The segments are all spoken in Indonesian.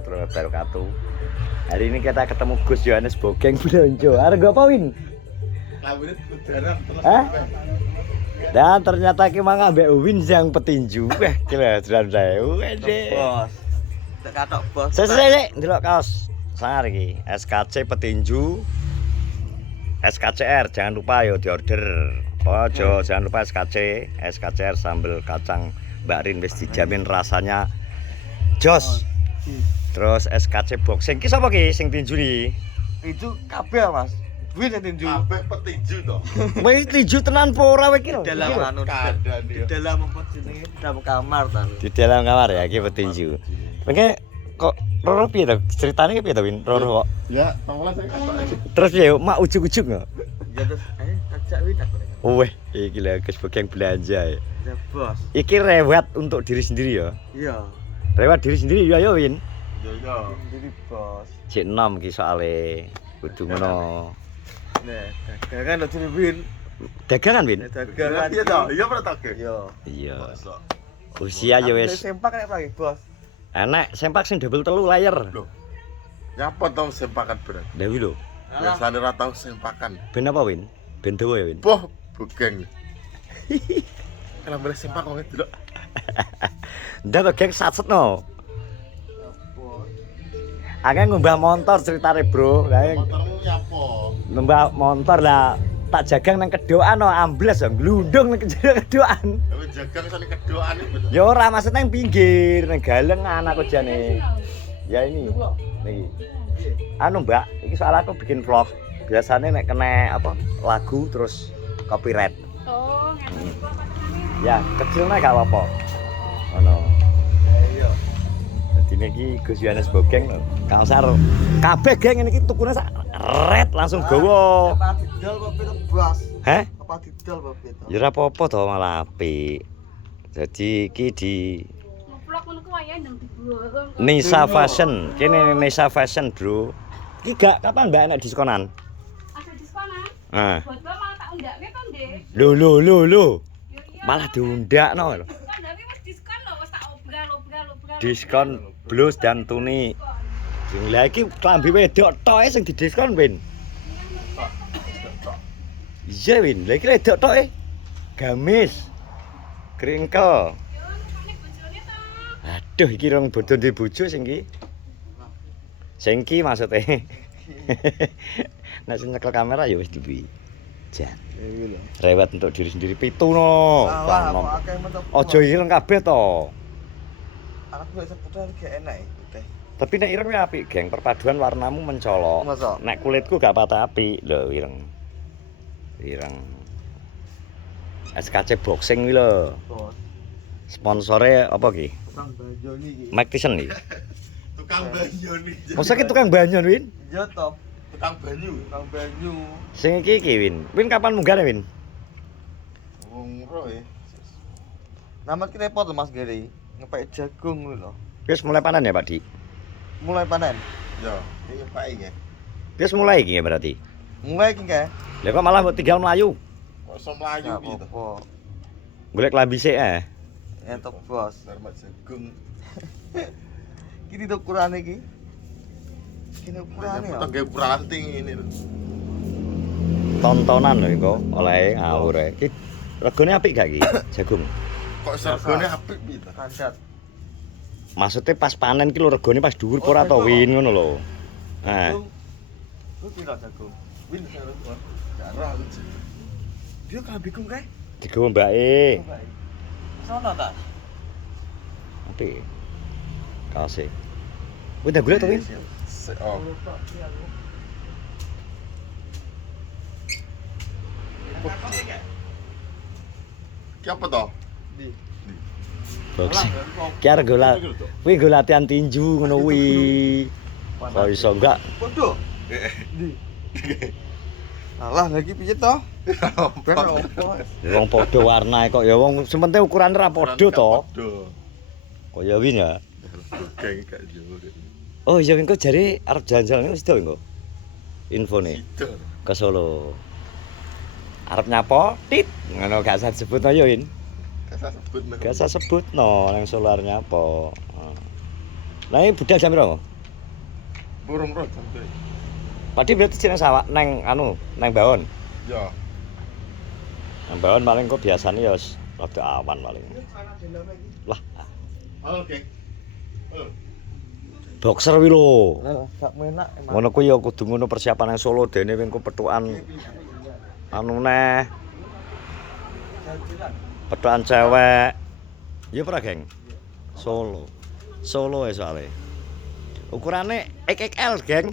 warahmatullahi wabarakatuh. Hari ini kita ketemu Gus Yohanes Bogeng Blonjo. Harga apa Win? Hah? Dan ternyata kita ngambil Win yang petinju. Wah, gila jalan saya. Bos. Tak katok bos. Sik, ndelok kaos. Sangar iki, SKC petinju. SKCR jangan lupa yo diorder. Ojo, jangan lupa SKCR sambal kacang Mbak Rin wis dijamin rasanya jos. Terus SKC boxing ki sapa ki sing tinju iki? Itu kabeh Mas. Win yang tinju. Kabeh petinju to. Wis tinju tenan apa ora kowe ki? Dalam anu Keadaan di dia. dalam apa jenenge dalam kamar ta. Di dalam kamar ya ki petinju. Mengke kok Roro piye to? Ceritane ki piye to Win? Roro kok. Ya, tolonglah saya kata. Terus ya mak ujug-ujug nggak? Ya terus ajak Win aku. Weh, iki lho Gus Bogeng belanja ya. Ya bos. Iki rewat untuk diri sendiri ya. Iya. Rewat diri sendiri ya yo Win. Ya. Jadi bos. Cek 6 ki soalé kudu ngono. Nah, dagangan lo jadi Win. Dagangan Win? Dagangan. Iya toh, iya pernah tak ke? Iya. Iya. Masa. Usia ya wis. Sempak nek lagi bos. Enak sempak sing double telu layar. Loh. Nyapa tau sempakan berat. Dewi lho. Biasane ra tau sempakan. Ben apa Win? Ben dawa ya Win. Boh, Bogeng. Kalau boleh sempak kok delok. Ndak to geng satsetno. Akeh ngumbah motor ceritane, Bro. Lah Motormu nyapa? ngumbah motor lah tak jagang nang kedoan no ambles yo glundung nang kedoan. Tapi jagang sane kedoan iki bener. Ya ora maksudnya nang pinggir, nang galengan aku jane. Ya ini. Niki. Anu Mbak, iki soal aku bikin vlog. Biasanya nek kena apa lagu terus copyright. Oh, ngerti. Ya, kecilnya gak apa-apa. Ngono. Iya. Dadi niki Gus Yohanes Bogeng lho. Kaosar kabeh geng iki tukune sak red langsung gawa. Apa didol apa itu bos? Heh? Apa didol apa itu? Ya ora apa-apa to malah apik. Jadi iki di Ngeplok ngono ku wayahe ndang dibuang. Nisa Fashion. Kene Nisa Fashion, Bro. Iki gak kapan Mbak enak diskonan? Ada diskonan. Ah. Buat lo malah tak undakne to, Ndek. Lho. Yo iya. Malah diundakno lho. Kan tapi wis diskon lho, wis tak obral. Diskon blus dan tuni. Sing lha iki klambi wedok tok sing didiskon, Win. Iya, Win. Lha iki wedok tok gamis. Kringkel. Yo nek bojone to. Aduh, iki rong bodo duwe bojo sing iki. Sing iki maksudnya. Nek sing nyekel kamera ya wis duwe. Jan. Iya lho. Rewat untuk diri sendiri pitu no. Wah, akeh mentok. Ojo ireng kabeh to. Aku gak seputar gak enak teh. Tapi nek ireng ya apik, geng. Perpaduan warnamu mencolok. Masa? Nek kulitku gak patah apik lho ireng. Ireng. SKC boxing kuwi lho. Bos. Sponsore apa ki? Tukang banyo iki. Mike Tyson iki. Tukang banyu nih. Masa ki tukang banyon, Win? Iya top. Tukang banyu. Tukang banyu. Sing iki Win. Win kapan munggahne, Win? Wong ro ya. Nama ki repot lho Mas Gary. Ngepek jagung lho. Wis mulai panen ya, Pak Di? Mulai panen. Ya, iki Pak ya. Wis mulai iki ya berarti. Mulai iki kae. Lah kok malah mbok tinggal melayu? Kok iso mlayu Gak gitu. apa-apa. Golek klambi sik Ya top bos. Darmat jagung. Kini ukuran iki. Kini ukurane ya. Tangge ranting ini lho. Tontonan lho iku oleh ngawur ae. Iki regane apik gak iki jagung? Kok sergone apik piye to? Kandat. Maksudnya pas panen ki lho regane pas dhuwur apa ora to Win ngono lho. Nah, Lu pira jagung? Win karo gua. Gak ora aku. Dia kan bingung kae. digawa mbake. Sono ta? Apik. Kaose. Kuwi udah golek to Win? Oh. Ki apa to? Di. Boxing. Ki arep kuwi go latihan tinju ngono kuwi. Kok iso enggak? Podo. Di. Alah lagi piye to? Ben opo? Wong padha warnae kok ya wong sementing ukurane ra padha to. Padha. Kok ya Win ya. Geng gak jauh. Oh iya Win kok jare arep jalan-jalan wis to Win kok. Infone Itu. ke Solo. Arep nyapo? Tit. Ngono gak usah disebutno ya Win. Kasa sebut. Gak usah sebutno nang Solo arep nyapo. Lah ini budal jam piro? Urung ro jam kuwi. Padi berarti jeneng sawah neng anu, neng Bawon. Ya. Neng Bawon paling kok biasane ya rada awan paling. Lah, Oke. boxer wi lho. Lah, gak enak emang. Ngono kuwi ya kudu ngono persiapan nang Solo dene wing pethukan anu neh. Pethukan cewek. Ya ora, Geng? Solo. Solo ya soalnya. Ukurane XXL, Geng.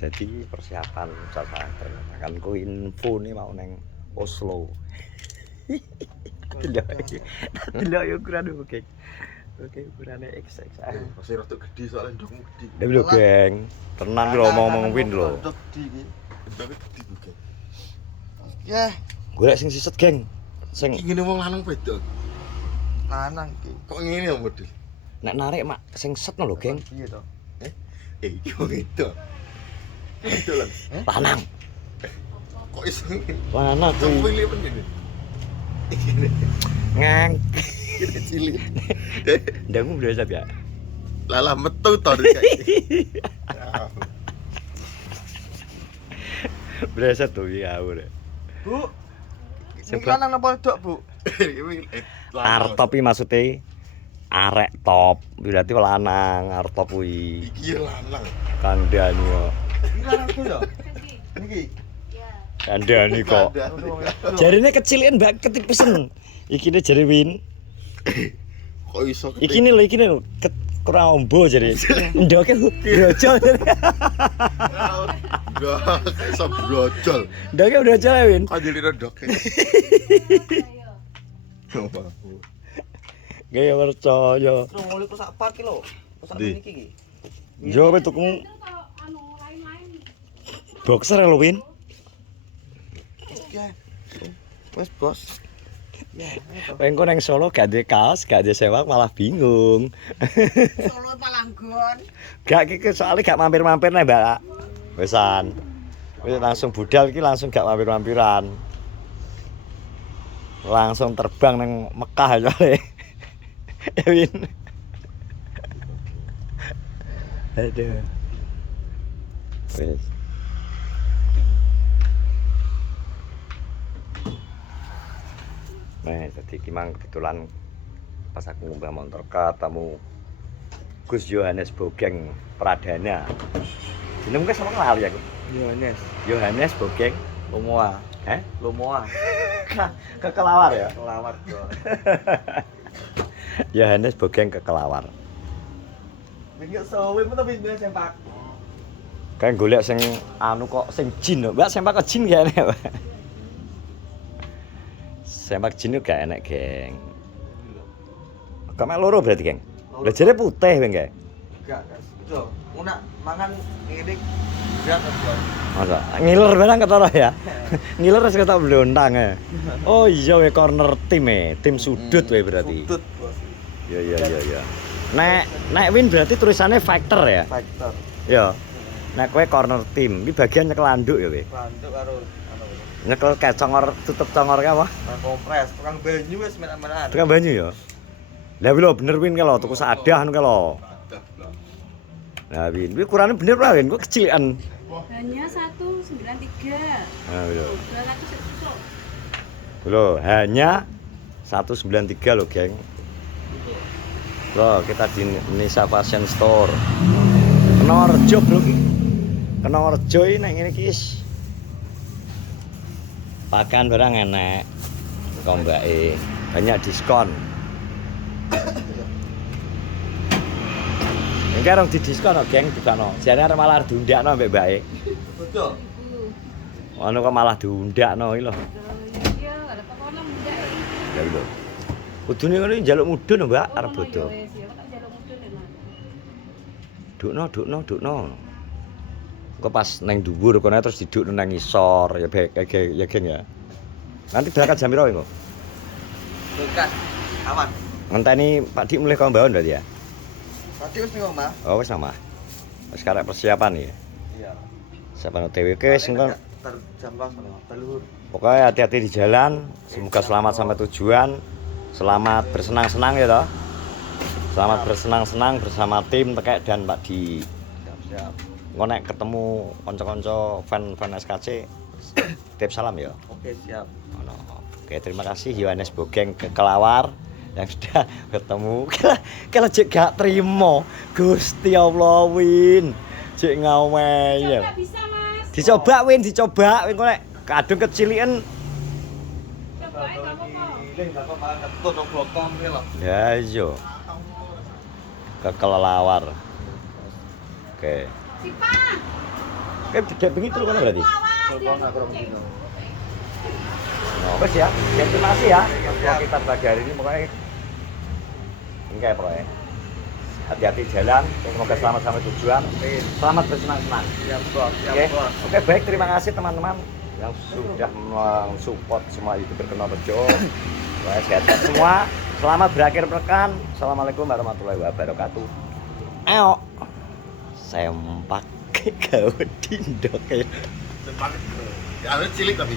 Jadi persiapan sasantren akan ku info nih mau neng Oslo. Delok ya ukuran oke. Oke, ukurannya XXL. Masih rada gede soalnya ndokmu gede. Tapi lho, Geng. Tenan ki lho ngomong win lho. Ndok gede iki. Ndoknya gede ku, Geng. Ya, Golek sing siset, Geng. Sing iki ngene wong lanang wedok. Lanang ki. Kok ngene ya model? nek narik mak sing set lho, Geng. Piye to? Iki wong wedok. Wedok lan. Lanang. Kok iso ngene? Lanang Kok kuwi. pilih men ngene? Iki Ngang. ngene cilik. Ndangmu biasa ya. Lalah metu to iki. Biasa tuh ya ora. Bu. Sing Sebab- lanang apa wedok, Bu? Arep top iki maksude arek top. Berarti lanang arep top kuwi. Iki lanang. Kandhani kok. Iki lanang Bu ya? Jadi, Niki. ya. Kandhani kok. Jarine kecilian mbak ketipesen. Iki ne jare Win. Kok iso Iki ne lho kurang ombo jare. Ndoke brojol. Enggak, iso brojol. Ndoke brojol ya, Win. Kok jadi ndok. Ayo. Gaya percaya. Terus mulai ku sak park ki lho. Sak Ndi? niki ki. Yo kowe tuku Itu kalau anu lain-lain. boxer lho, Win. Oke. Wes, Bos. Ya, itu. Engko nang Solo gak duwe kaos, gak duwe sewak malah bingung. Solo Palanggon. Gak iki soalnya gak mampir-mampir nih, Mbak. Wesan. Wis langsung budal iki langsung gak mampir-mampiran. Langsung terbang nang Mekah soalnya. Win. Aduh. Wis. Nah, tadi kimang kebetulan pas aku ngumbah motor ketemu Gus Yohanes Bogeng Pradana. Jeneng mungkin sama lali aku. Yohanes. Yohanes Bogeng Lumoa. Lumoa. Kekelawar ya. Kelawar, Bos. Yohanes Bogeng Kekelawar. Niki sowe men tapi ndek sempak. Kayak golek sing anu kok sing jin lho. Mbak sempak kok jin gak enak, Mbak. Sempak jin yo gak enak, Geng. Kok mek loro berarti, Geng. Lah jare putih weng kae. Enggak, guys. Itu, munak mangan ngene berat Bos. Masa ngiler barang ketara ya. Ngiler wis ketok blontang ya. Oh iya we corner tim tim sudut we berarti. Sudut, Bos. Iya. Nek Win berarti tulisannya fighter ya. Fighter. Iya. Nek kowe corner tim, iki bagian nyekel anduk ya we. Landuk karo anu. Nyekel kayak congor tutup congor ka apa? Kompres, tukang banyu wis menak-menakan. Tukang banyu ya. Lah lho bener Win ka lho tuku sadah anu ka lho. Nah Win, kuwi ukurane bener lah Win, kok kecilian. Hanya 193. Nah lho. 200 susuk. Lho, hanya 193 loh, Geng. Loh, kita di Nisa Fashion Store. Kenarjo, Bro. Kenarjo iki nek ngene iki wis pakan barang enek. Kok mbake banyak diskon. Engke arep didiskon kok, Geng, dikano. Jane arep malah diundakno mbek mbake. Betul. Ono kok malah diundakno iki lho. Iya, ada pokoke muda. Ya lho. Kudune ngono njaluk mudhun, Mbak, arep bodo. Dukno. Engko pas neng dhuwur kono terus didukno nang ngisor ya ya Geng ya. Nanti berangkat jam piro engko? Bekas. Aman. Ngenteni Pak Dik mulih kok mbahon berarti ya. Tadi wis ning omah. Oh wis sama. Wis karek persiapan ya. Iya. Siapan OTW ke wis engko. Jam 12 telur. Pokoknya hati-hati di jalan. Semoga selamat sampai tujuan. Selamat bersenang-senang ya toh. Selamat bersenang-senang bersama tim Tekek dan Pak Di. Siap-siap. Ngonek ketemu konco-konco fan SKC. Tip salam ya. Oke, siap. Ono. Oke, terima kasih Yohanes Bogeng ke Kelawar yang sudah ketemu. Kalau cek gak terima, Gusti Allah Win. Cek ngawel. Coba bisa Mas. Dicoba Win, dicoba Win ngonek kadung kecilian. Coba aja kamu kok. Giling tak makan ketut dong blokam iki lho. Ya iya. Ke Kelawar. Oke. Sipang. Oke, tidak begitu kan berarti. Telepon aku rong dino. Nah, wes ya. Ya, terima kasih ya. Siap. Kalau kita pagi hari ini pokoknya ini kayak pokoknya. Hati-hati jalan, semoga selamat sampai tujuan. Selamat bersenang-senang. Siap, Bos. Siap, Oke. Bos. Oke, baik, terima kasih teman-teman yang sudah mensupport semua YouTuber Kenal Bejo. Pokoknya sehat-sehat semua. Selamat berakhir pekan. Assalamualaikum warahmatullahi wabarakatuh. Ayo. Sempak gawe dindok ya. Ya, cilik tapi.